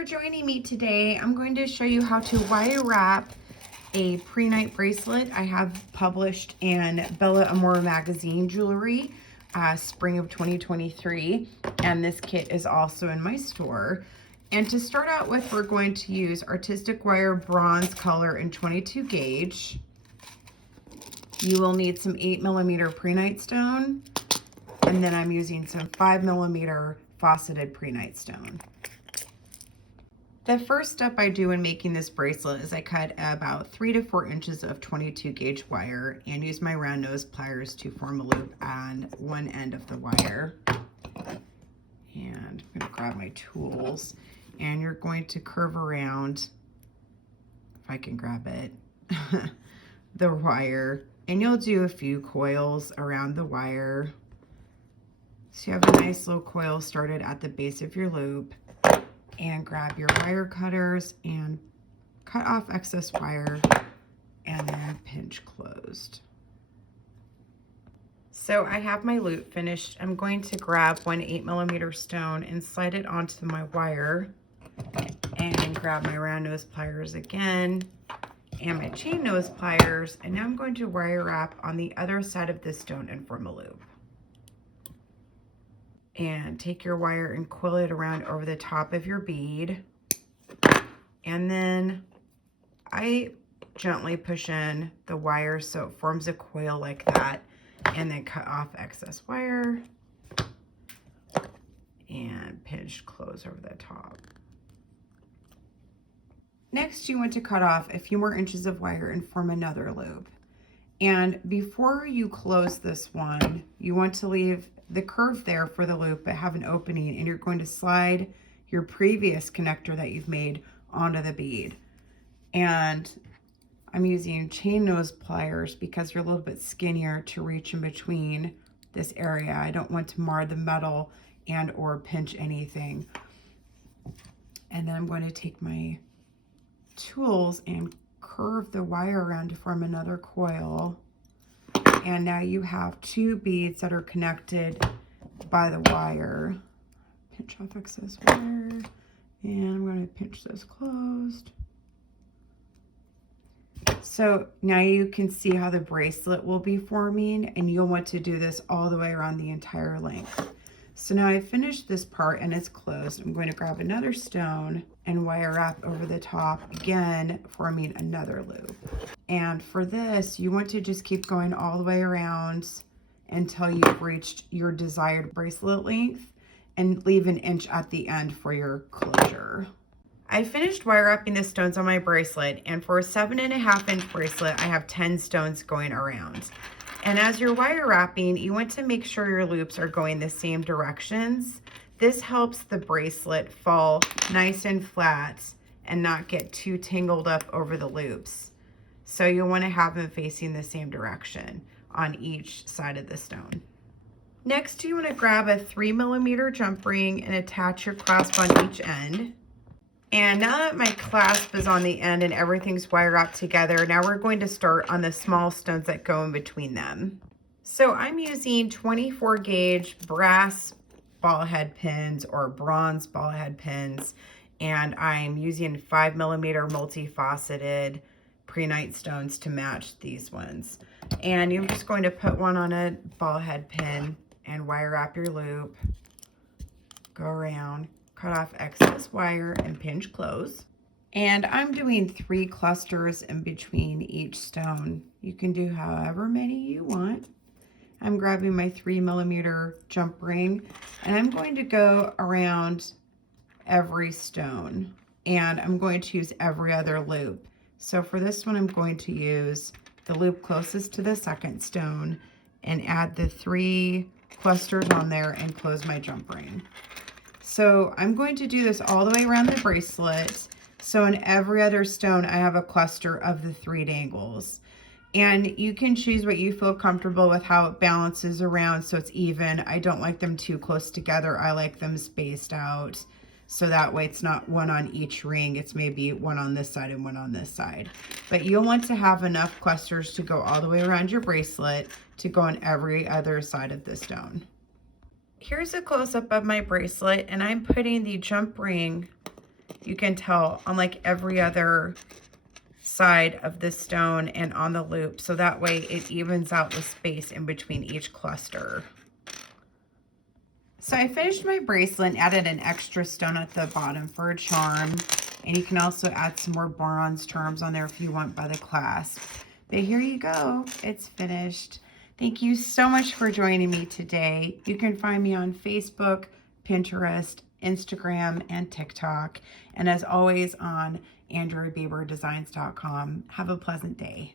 for joining me today. I'm going to show you how to wire wrap a Prehnite bracelet I have published in Belle Armoire Magazine Jewelry, spring of 2023. And this kit is also in my store. And to start out with, we're going to use artistic wire bronze color in 22 gauge. You will need some 8mm Prehnite stone. And then I'm using some 5mm faceted Prehnite stone. The first step I do in making this bracelet is I cut about 3 to 4 inches of 22 gauge wire and use my round nose pliers to form a loop on one end of the wire. And I'm going to grab my tools, and you're going to curve around, if I can grab it, the wire, and you'll do a few coils around the wire. So you have a nice little coil started at the base of your loop. And grab your wire cutters and cut off excess wire and then pinch closed. So I have my loop finished. I'm going to grab one 8mm stone and slide it onto my wire, and grab my round nose pliers again and my chain nose pliers, and now I'm going to wire wrap on the other side of the stone and form a loop. And take your wire and coil it around over the top of your bead. And then I gently push in the wire so it forms a coil like that, and then cut off excess wire and pinch close over the top. Next, you want to cut off a few more inches of wire and form another loop. And before you close this one, you want to leave the curve there for the loop, but have an opening, and you're going to slide your previous connector that you've made onto the bead. And I'm using chain nose pliers because they're a little bit skinnier to reach in between this area. I don't want to mar the metal and or pinch anything. And then I'm going to take my tools and curve the wire around to form another coil. And now you have 2 beads that are connected by the wire. Pinch off excess wire, and I'm going to pinch this closed. So now you can see how the bracelet will be forming, and you'll want to do this all the way around the entire length. So now I've finished this part and it's closed. I'm going to grab another stone and wire wrap over the top again, forming another loop. And for this, you want to just keep going all the way around until you've reached your desired bracelet length, and leave an inch at the end for your closure. I finished wire wrapping the stones on my bracelet, and for a 7.5-inch bracelet, I have 10 stones going around. And as you're wire wrapping, you want to make sure your loops are going the same directions. This helps the bracelet fall nice and flat and not get too tangled up over the loops. So you'll want to have them facing the same direction on each side of the stone. Next, you want to grab a 3mm jump ring and attach your clasp on each end. And now that my clasp is on the end and everything's wire wrapped together, now we're going to start on the small stones that go in between them. So I'm using 24 gauge brass ball head pins or bronze ball head pins, and I'm using 5mm multifaceted Prehnite stones to match these ones. And you're just going to put one on a ball head pin and wire wrap your loop, go around, cut off excess wire and pinch close. And I'm doing 3 clusters in between each stone. You can do however many you want. I'm grabbing my 3mm jump ring, and I'm going to go around every stone, and I'm going to use every other loop. So for this one, I'm going to use the loop closest to the second stone and add the 3 clusters on there and close my jump ring. So I'm going to do this all the way around the bracelet. So in every other stone, I have a cluster of the 3 dangles. And you can choose what you feel comfortable with, how it balances around so it's even. I don't like them too close together. I like them spaced out. So that way it's not one on each ring. It's maybe one on this side and one on this side. But you'll want to have enough clusters to go all the way around your bracelet to go on every other side of the stone. Here's a close-up of my bracelet, and I'm putting the jump ring You can tell on like every other side of the stone and on the loop, so that way it evens out the space in between each cluster. So I finished my bracelet and added an extra stone at the bottom for a charm, and you can also add some more bronze charms on there if you want by the clasp. But here you go, it's finished. Thank you so much for joining me today. You can find me on Facebook, Pinterest, Instagram, and TikTok, and as always on AndriaBieberDesigns.com. Have a pleasant day.